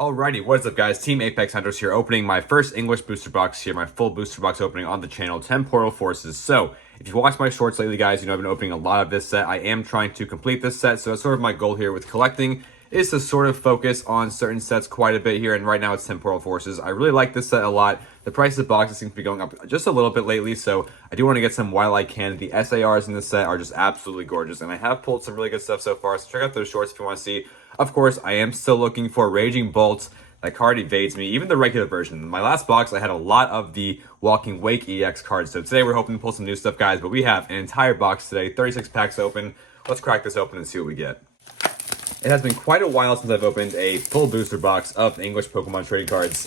Alrighty, what is up guys? Team Apex Hunters here, opening my first English booster box here, my full booster box opening on the channel, Temporal Forces. So, if you've watched my shorts lately guys, you know I've been opening a lot of this set. I am trying to complete this set, so that's sort of my goal here with collecting, is to sort of focus on certain sets quite a bit here, and right now it's Temporal Forces. I really like this set a lot. The price of boxes seems to be going up just a little bit lately, so I do want to get some while I can. The SARs in this set are just absolutely gorgeous, and I have pulled some really good stuff so far, so check out those shorts if you want to see. Of course, I am still looking for Raging Bolts. That card evades me, even the regular version. In my last box, I had a lot of the Walking Wake EX cards, so today we're hoping to pull some new stuff, guys, but we have an entire box today, 36 packs open. Let's crack this open and see what we get. It has been quite a while since I've opened a full booster box of English Pokemon trading cards,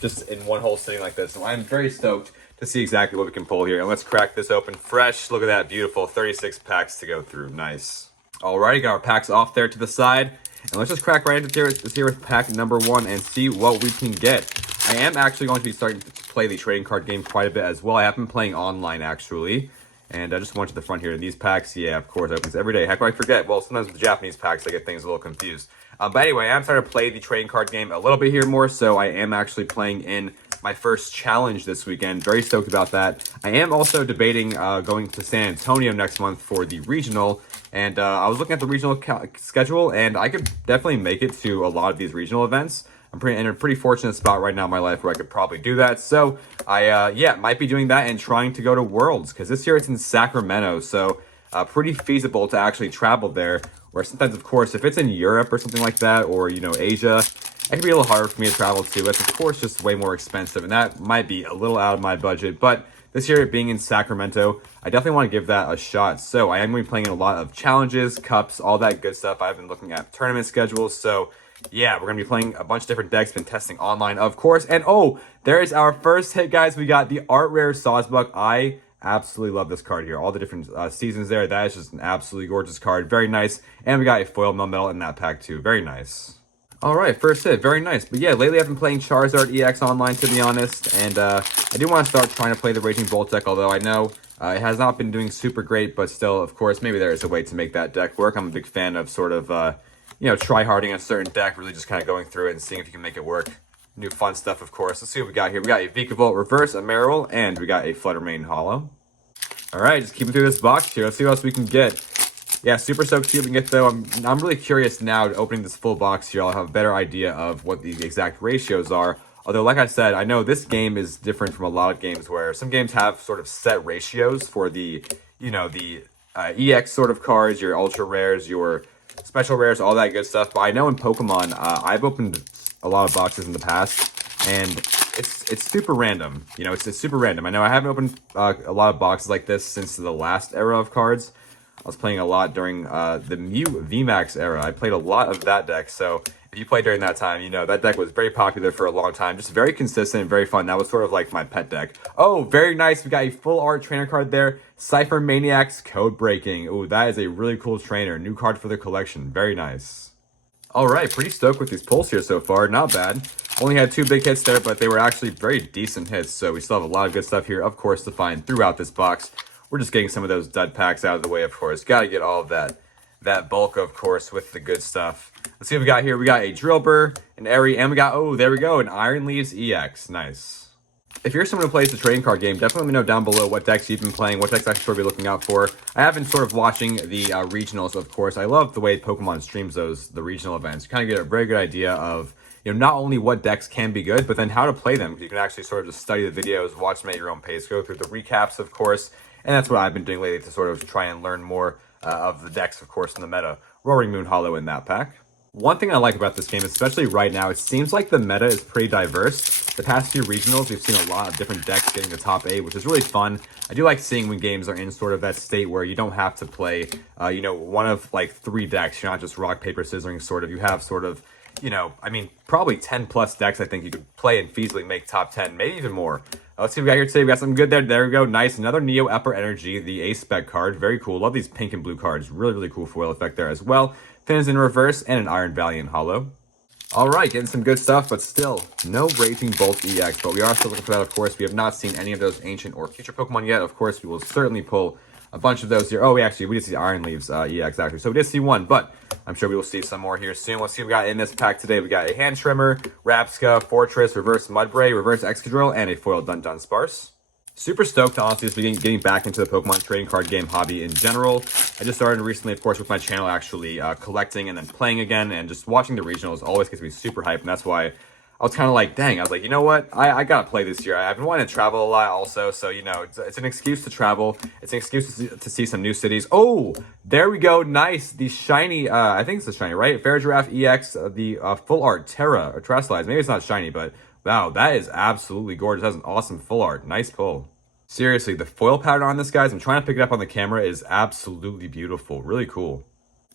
just in one whole sitting like this, so I'm very stoked to see exactly what we can pull here. And let's crack this open fresh. Look at that, beautiful, 36 packs to go through, nice. Alrighty, got our packs off there to the side. And let's just crack right into this here with pack number 1 and see what we can get. I am actually going to be starting to play the trading card game quite a bit as well. I have been playing online, actually. And I just went to the front here. These packs, yeah, of course, opens every day. How could I forget? Well, sometimes with the Japanese packs, I get things a little confused. But anyway, I'm starting to play the trading card game a little bit here more, so I am actually playing in my first challenge this weekend. Very stoked about that. I am also debating going to San Antonio next month for the regional. And I was looking at the regional schedule, and I could definitely make it to a lot of these regional events. I'm in a pretty fortunate spot right now in my life where I could probably do that. So I, might be doing that and trying to go to Worlds, because this year it's in Sacramento. So pretty feasible to actually travel there. Where sometimes, of course, if it's in Europe or something like that, or, you know, Asia, it can be a little harder for me to travel to. It's, of course, just way more expensive, and that might be a little out of my budget. But this year, being in Sacramento, I definitely want to give that a shot. So I am going to be playing in a lot of challenges, cups, all that good stuff. I've been looking at tournament schedules. So yeah, we're going to be playing a bunch of different decks, been testing online, of course. And oh, there is our first hit, guys. We got the Art Rare Sawsbuck. I absolutely love this card here. All the different seasons there. That is just an absolutely gorgeous card. Very nice. And we got a foil Melmetal in that pack too. Very nice. Alright, first hit, very nice. But yeah, lately I've been playing Charizard EX online, to be honest, and I do want to start trying to play the Raging Bolt deck, although I know it has not been doing super great, but still, of course, maybe there is a way to make that deck work. I'm a big fan of sort of, you know, try-harding a certain deck, really just kind of going through it and seeing if you can make it work. New fun stuff, of course. Let's see what we got here. We got a Vikavolt Reverse, a Marill, and we got a Fluttermane Hollow. Alright, just keeping through this box here. Let's see what else we can get. Yeah, super stoked to see what we can get, though. I'm really curious now, opening this full box here. I'll have a better idea of what the exact ratios are. Although, like I said, I know this game is different from a lot of games where some games have sort of set ratios for the, you know, the EX sort of cards, your ultra rares, your special rares, all that good stuff. But I know in Pokemon, I've opened a lot of boxes in the past, and it's super random. You know, it's super random. I know I haven't opened a lot of boxes like this since the last era of cards. I was playing a lot during the Mew VMAX era. I played a lot of that deck, so if you played during that time, you know, that deck was very popular for a long time. Just very consistent, very fun. That was sort of like my pet deck. Oh, very nice. We got a full art trainer card there. Cypher Maniacs Code Breaking. Ooh, that is a really cool trainer. New card for the collection. Very nice. Alright, pretty stoked with these pulls here so far. Not bad. Only had 2 big hits there, but they were actually very decent hits, so we still have a lot of good stuff here, of course, to find throughout this box. We're just getting some of those dud packs out of the way, of course. Got to get all of that bulk, of course, with the good stuff. Let's see what we got here. We got a Drillbur, an Airy, and we got, oh, there we go, an Iron Leaves EX. Nice. If you're someone who plays the trading card game, definitely let me know down below what decks you've been playing, what decks I should sort of be looking out for. I have been sort of watching the regionals, of course. I love the way Pokemon streams the regional events. You kind of get a very good idea of, you know, not only what decks can be good, but then how to play them. You can actually sort of just study the videos, watch them at your own pace, go through the recaps, of course. And that's what I've been doing lately to sort of try and learn more of the decks, of course, in the meta. Roaring Moon Hollow in that pack. One thing I like about this game, especially right now, it seems like the meta is pretty diverse. The past few regionals, we've seen a lot of different decks getting the top 8, which is really fun. I do like seeing when games are in sort of that state where you don't have to play, you know, one of like 3 decks. You're not just rock, paper, scissoring sort of. You have sort of, you know, I mean, probably 10 plus decks I think you could play and feasibly make top 10, maybe even more. Let's see what we got here today. We got something good there. There we go. Nice. Another Neo Upper Energy, the A-Spec card. Very cool. Love these pink and blue cards. Really, really cool foil effect there as well. Fins in reverse and an Iron Valiant Hollow. Alright, getting some good stuff, but still, no Raging Bolt EX. But we are still looking for that, of course. We have not seen any of those ancient or future Pokemon yet. Of course, we will certainly pull a bunch of those here. Oh, we did see Iron Leaves EX actually. So we did see one, but I'm sure we will see some more here soon. Let's see what we got in this pack today. We got a Hand Trimmer, Rapska, Fortress, Reverse Mudbray, Reverse Excadrill, and a foil Dun Dun Sparse. Super stoked to honestly just be getting back into the Pokemon trading card game hobby in general. I just started recently, of course, with my channel actually collecting and then playing again, and just watching the regionals always gets me super hyped, and that's why I was kind of like, dang, I was like, you know what? I gotta play this year. I've been wanting to travel a lot also, so, you know, it's an excuse to travel. It's an excuse to see some new cities. Oh, there we go. Nice. The shiny, I think it's the shiny, right? Fair Giraffe EX, the full art Terra, or Terrasilize. Maybe it's not shiny, but wow, that is absolutely gorgeous. That's an awesome full art. Nice pull. Seriously, the foil pattern on this, guys, I'm trying to pick it up on the camera, is absolutely beautiful. Really cool.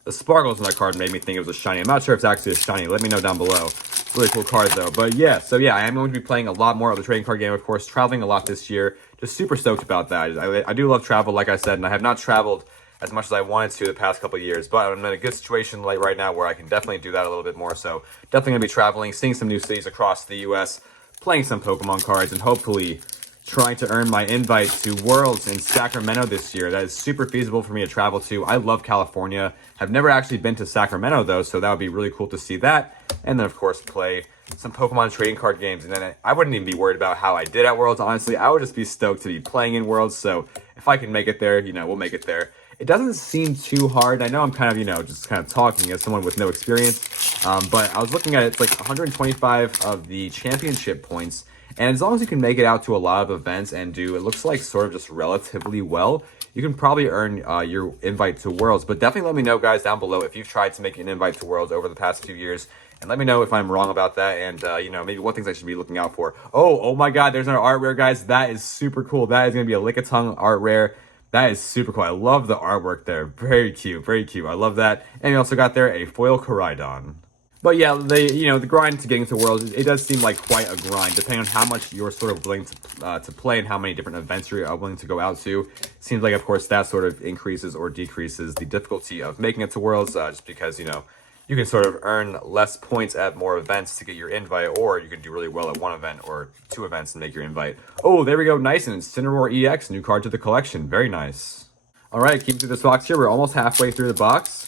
The sparkles in that card made me think it was a shiny. I'm not sure if it's actually a shiny. Let me know down below. Really cool card, though. But yeah, so yeah, I am going to be playing a lot more of the trading card game, of course, traveling a lot this year. Just super stoked about that. I do love travel, like I said, and I have not traveled as much as I wanted to the past couple of years. But I'm in a good situation like right now where I can definitely do that a little bit more. So definitely going to be traveling, seeing some new cities across the U.S., playing some Pokemon cards, and hopefully trying to earn my invite to Worlds in Sacramento this year. That is super feasible for me to travel to. I love California. Have never actually been to Sacramento, though, so that would be really cool to see that. And then, of course, play some Pokemon trading card games. And then I wouldn't even be worried about how I did at Worlds, honestly. I would just be stoked to be playing in Worlds. So if I can make it there, you know, we'll make it there. It doesn't seem too hard. I know I'm kind of, you know, just kind of talking as someone with no experience. But I was looking at it. It's like 125 of the championship points. And as long as you can make it out to a lot of events and do, it looks like sort of just relatively well, you can probably earn your invite to Worlds. But definitely let me know, guys, down below if you've tried to make an invite to Worlds over the past few years. And let me know if I'm wrong about that and, you know, maybe what things I should be looking out for. Oh my God, there's another art rare, guys. That is super cool. That is going to be a Lickitung art rare. That is super cool. I love the artwork there. Very cute, very cute. I love that. And we also got there a foil Koraidon. But yeah, the grind to getting to Worlds, it does seem like quite a grind, depending on how much you're sort of willing to play and how many different events you're willing to go out to. Seems like, of course, that sort of increases or decreases the difficulty of making it to Worlds, just because, you know, you can sort of earn less points at more events to get your invite, or you can do really well at one event or two events and make your invite. Oh, there we go. Nice. And Incineroar EX, new card to the collection. Very nice. All right, keeping through this box here. We're almost halfway through the box.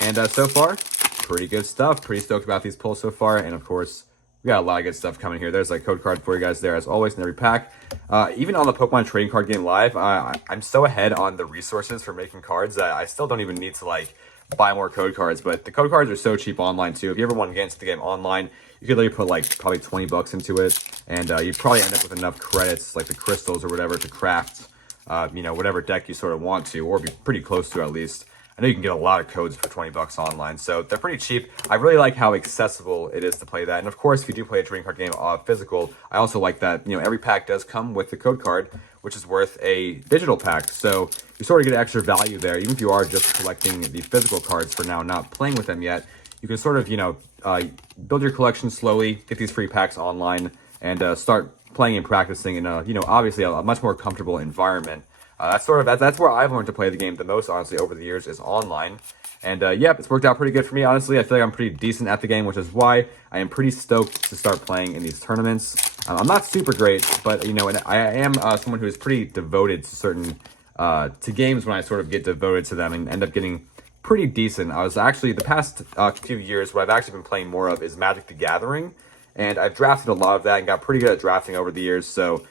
And so far, pretty good stuff. Pretty stoked about these pulls so far. And of course, we got a lot of good stuff coming here. There's a code card for you guys there, as always, in every pack. Even on the Pokemon Trading Card Game Live, I'm so ahead on the resources for making cards that I still don't even need to, like, buy more code cards. But the code cards are so cheap online, too. If you ever want to get into the game online, you could literally put, like, probably 20 bucks into it. And you'd probably end up with enough credits, like the crystals or whatever, to craft, you know, whatever deck you sort of want to, or be pretty close to at least. I know you can get a lot of codes for 20 bucks online, so they're pretty cheap. I really like how accessible it is to play that. And of course, if you do play a trading card game physical, I also like that, you know, every pack does come with the code card, which is worth a digital pack. So you sort of get extra value there. Even if you are just collecting the physical cards for now, not playing with them yet, you can sort of, you know, build your collection slowly, get these free packs online, and start playing and practicing in a, you know, obviously a much more comfortable environment. That's where I've learned to play the game the most, honestly, over the years, is online. And yep, it's worked out pretty good for me, honestly. I feel like I'm pretty decent at the game, which is why I am pretty stoked to start playing in these tournaments. I'm not super great, but, you know, and I am someone who is pretty devoted to certain to games when I sort of get devoted to them and end up getting pretty decent. I was actually, the past few years, what I've actually been playing more of is Magic the Gathering. And I've drafted a lot of that and got pretty good at drafting over the years, so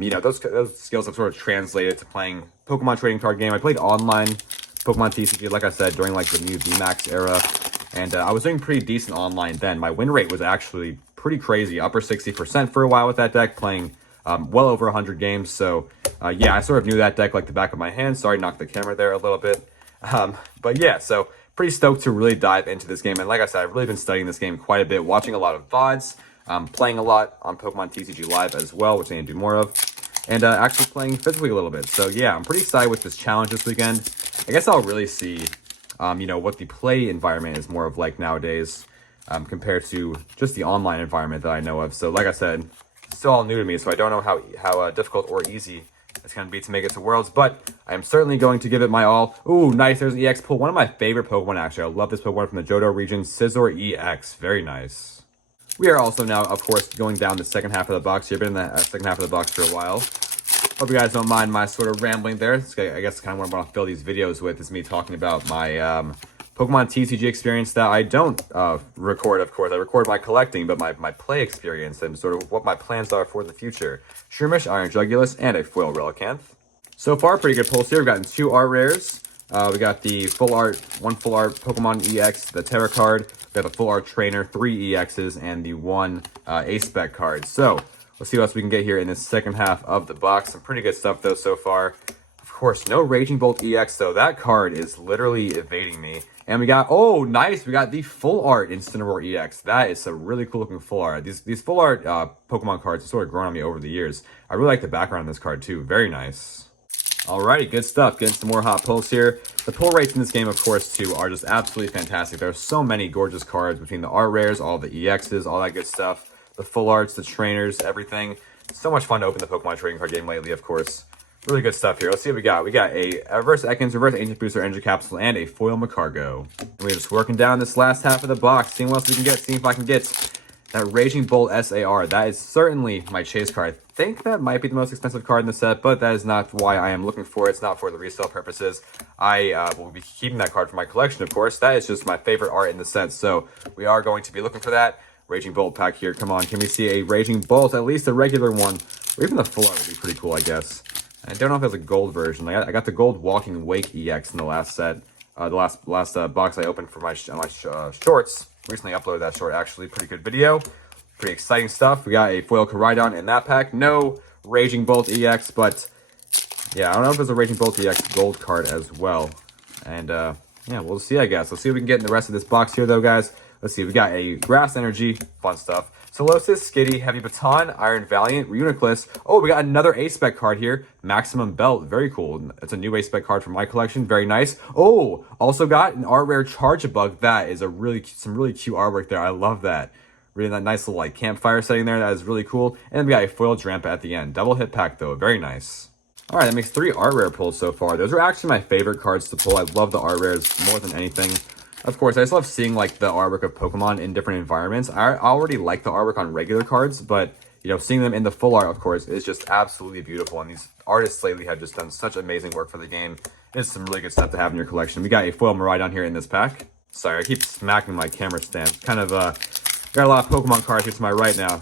you know, those skills have sort of translated to playing Pokemon trading card game. I played online Pokemon TCG, like I said, during like the new VMAX era, and I was doing pretty decent online then. My win rate was actually pretty crazy, upper 60% for a while with that deck, playing well over 100 games. So yeah, I sort of knew that deck like the back of my hand. Sorry, knocked the camera there a little bit. But yeah, so pretty stoked to really dive into this game. And like I said, I've really been studying this game quite a bit, watching a lot of VODs, playing a lot on Pokemon TCG Live as well, which I need to do more of, and actually playing physically a little bit. So yeah, I'm pretty excited with this challenge this weekend. I guess I'll really see, you know, what the play environment is more of like nowadays, compared to just the online environment that I know of. So like I said, it's still all new to me, so I don't know how difficult or easy it's going to be to make it to Worlds, but I am certainly going to give it my all. Ooh, nice. There's an EX pull. One of my favorite Pokemon, actually. I love this Pokemon from the Johto region, Scizor EX. Very nice. We are also now, of course, going down the second half of the box here. Been in the second half of the box for a while. Hope you guys don't mind my sort of rambling there. I guess kind of what I want to fill these videos with is me talking about my Pokemon TCG experience that I don't record, of course. I record my collecting, but my play experience and sort of what my plans are for the future. Shroomish, Iron Jugulus, and a foil Relicanth. So far, pretty good pulls here. We've gotten 2 art rares. We got the full art, 1 full art Pokemon EX, the Terra card. We got the full art trainer, 3 EXs, and the 1 A-Spec card. So let's see what else we can get here in this second half of the box. Some pretty good stuff though so far. Of course, no Raging Bolt EX though. That card is literally evading me. And we got, oh, nice. We got the full art Incineroar EX. That is a really cool looking full art. These full art Pokemon cards have sort of grown on me over the years. I really like the background on this card too. Very nice. Alrighty, good stuff. Getting some more hot pulls here. The pull rates in this game, of course, too, are just absolutely fantastic. There are so many gorgeous cards between the art rares, all the EXs, all that good stuff. The full arts, the trainers, everything. So much fun to open the Pokemon trading card game lately, of course. Really good stuff here. Let's see what we got. We got a Reverse Ekans, Reverse Ancient Booster Energy Capsule, and a Foil Macargo. And we're just working down this last half of the box, seeing what else we can get, seeing if I can get that Raging Bolt SAR. That is certainly my chase card. I think that might be the most expensive card in the set, but that is not why I am looking for it. It's not for the resale purposes. I will be keeping that card for my collection, of course. That is just my favorite art in the set, so we are going to be looking for that. Raging Bolt pack here. Come on, can we see a Raging Bolt? At least a regular one. Or even the full art would be pretty cool, I guess. I don't know if there's a gold version. I got the gold Walking Wake EX in the last set. The last box I opened for my shorts. Recently uploaded that short, actually. Pretty good video. Pretty exciting stuff. We got a foil Koraidon in that pack. No Raging Bolt EX, but yeah, I don't know if there's a Raging Bolt EX gold card as well. And yeah, we'll see, I guess. Let's see what we can get in the rest of this box here, though, guys. Let's see. We got a Grass Energy. Fun stuff. Solosis, Skitty, Heavy Baton, Iron Valiant, Reuniclus. Oh, we got another A-Spec card here. Maximum Belt. Very cool. It's a new A-Spec card from my collection. Very nice. Oh, also got an art rare Charge-a-Bug. That is some really cute artwork there. I love that. Really that nice little like campfire setting there. That is really cool. And we got a foil Drampa at the end. Double hit pack though. Very nice. All right, that makes 3 art rare pulls so far. Those are actually my favorite cards to pull. I love the art rares more than anything. Of course, I just love seeing like the artwork of Pokemon in different environments. I already like the artwork on regular cards, but you know, seeing them in the full art, of course, is just absolutely beautiful. And these artists lately have just done such amazing work for the game. It's some really good stuff to have in your collection. We got a foil Miraidon here in this pack. Sorry, I keep smacking my camera stand. Kind of got a lot of Pokemon cards here to my right now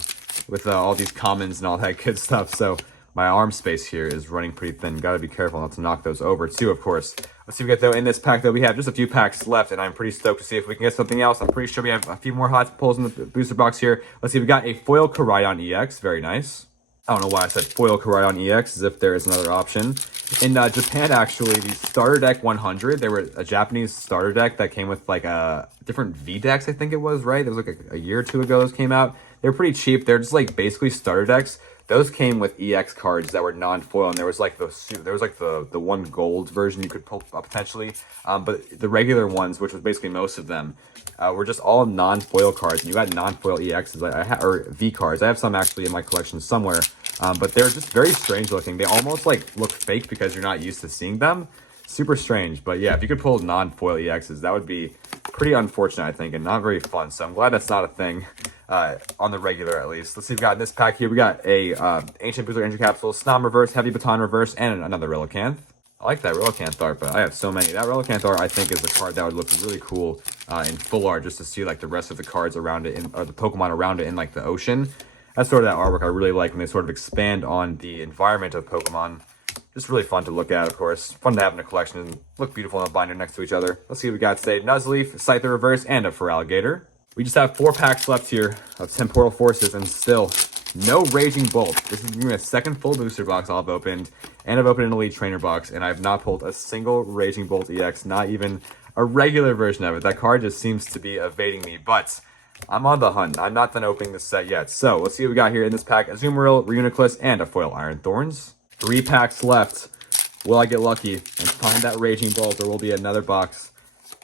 with all these commons and all that good stuff. So my arm space here is running pretty thin. Gotta be careful not to knock those over too, of course. Let's see what we get though in this pack though. We have just a few packs left and I'm pretty stoked to see if we can get something else. I'm pretty sure we have a few more hot pulls in the booster box here. Let's see, we got a foil Koraidon EX. Very nice. I don't know why I said foil Koraidon EX as if there is another option. In Japan, actually, the starter deck 100, there were a Japanese starter deck that came with like a different V decks, I think it was, right? There was like a year or two ago those came out. They were pretty cheap. They're just like basically starter decks. Those came with EX cards that were non-foil, and there was like the one gold version you could pull potentially, but the regular ones, which was basically most of them, were just all non-foil cards. And you got non-foil EXs, or V cards. I have some actually in my collection somewhere, but they're just very strange looking. They almost like look fake because you're not used to seeing them. Super strange, but yeah, if you could pull non-foil EXs, that would be pretty unfortunate, I think, and not very fun. So I'm glad that's not a thing. On the regular at least. Let's see, we've got in this pack here, we got a Ancient Booster Energy Capsule, Snom Reverse, Heavy Baton Reverse, and another Relicanth. I like that Relicanth art, but I have so many. That Relicanth art, I think, is a card that would look really cool in full art, just to see like the rest of the cards around it, or the Pokemon around it in like the ocean. That's sort of that artwork I really like when they sort of expand on the environment of Pokemon. Just really fun to look at, of course. Fun to have in a collection and look beautiful in a binder next to each other. Let's see what we got today. Nuzleaf, Scyther Reverse, and a Feraligatr. We just have 4 packs left here of Temporal Forces, and still no Raging Bolt. This is gonna be a second full booster box I've opened, and I've opened an Elite Trainer box, and I've not pulled a single Raging Bolt EX, not even a regular version of it. That card just seems to be evading me, but I'm on the hunt. I'm not done opening this set yet. So let's see what we got here in this pack. Azumarill, Reuniclus, and a foil Iron Thorns. 3 packs left. Will I get lucky and find that Raging Bolt, or will be another box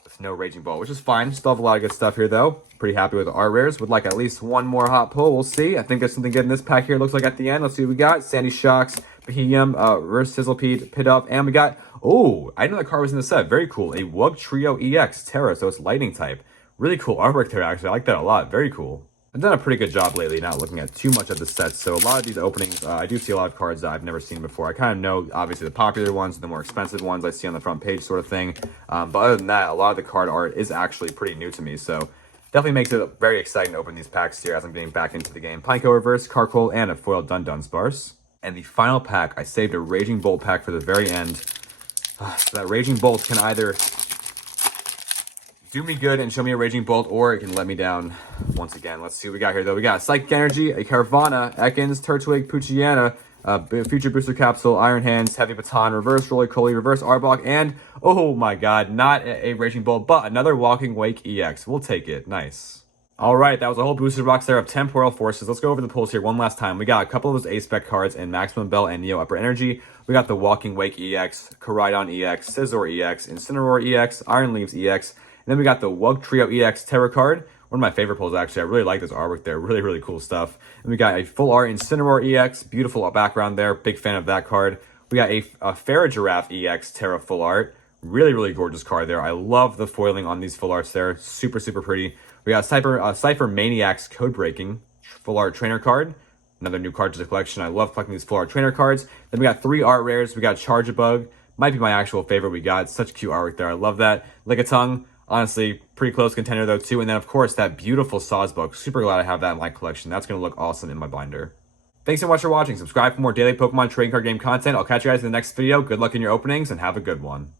with no Raging Bolt, which is fine. Still have a lot of good stuff here, though. Pretty happy with the art rares. Would like at least one more hot pull. We'll see. I think there's something good in this pack here. Looks like at the end. Let's see what we got. Sandy Shocks, Behemoth, Reverse Sizzlepede, Pit Up, and we got, oh, I didn't know that card was in the set. Very cool. A Wug Trio EX Terra, so it's lightning type. Really cool artwork there, actually. I like that a lot. Very cool. I've done a pretty good job lately not looking at too much of the sets, so a lot of these openings, I do see a lot of cards that I've never seen before. I kind of know, obviously, the popular ones, the more expensive ones I see on the front page sort of thing, but other than that, a lot of the card art is actually pretty new to me, so definitely makes it very exciting to open these packs here as I'm getting back into the game. Pineco Reverse, Carkol, and a foil Dun Dunsparce. And the final pack, I saved a Raging Bolt pack for the very end, so that Raging Bolt can either do me good and show me a Raging Bolt, or it can let me down once again. Let's see what we got here, though. We got Psychic Energy, a Carvanha, Ekans, Turtwig, Poochyena, Future Booster Capsule, Iron Hands, Heavy Baton, Reverse Roly-Poly, Reverse Arbok, and, oh my god, not a Raging Bolt, but another Walking Wake EX. We'll take it. Nice. All right, that was a whole booster box there of Temporal Forces. Let's go over the pulls here one last time. We got a couple of those A-Spec cards in Maximum Bell and Neo Upper Energy. We got the Walking Wake EX, Koraidon EX, Scizor EX, Incineroar EX, Iron Leaves EX, and then we got the Wug Trio EX Terra card. One of my favorite pulls, actually. I really like this artwork there. Really, really cool stuff. And we got a Full Art Incineroar EX. Beautiful background there. Big fan of that card. We got a Farigiraf EX Terra Full Art. Really, really gorgeous card there. I love the foiling on these full arts there. Super, super pretty. We got Cypher Maniacs Code Breaking Full Art Trainer card. Another new card to the collection. I love collecting these Full Art Trainer cards. Then we got 3 art rares. We got Charge-a-Bug. Might be my actual favorite we got. Such cute artwork there. I love that. Lickitung. Honestly, pretty close contender though too. And then of course that beautiful Sawsbuck. Super glad I have that in my collection. That's going to look awesome in my binder. Thanks so much for watching. Subscribe for more daily Pokemon trading card game content. I'll catch you guys in the next video. Good luck in your openings and have a good one.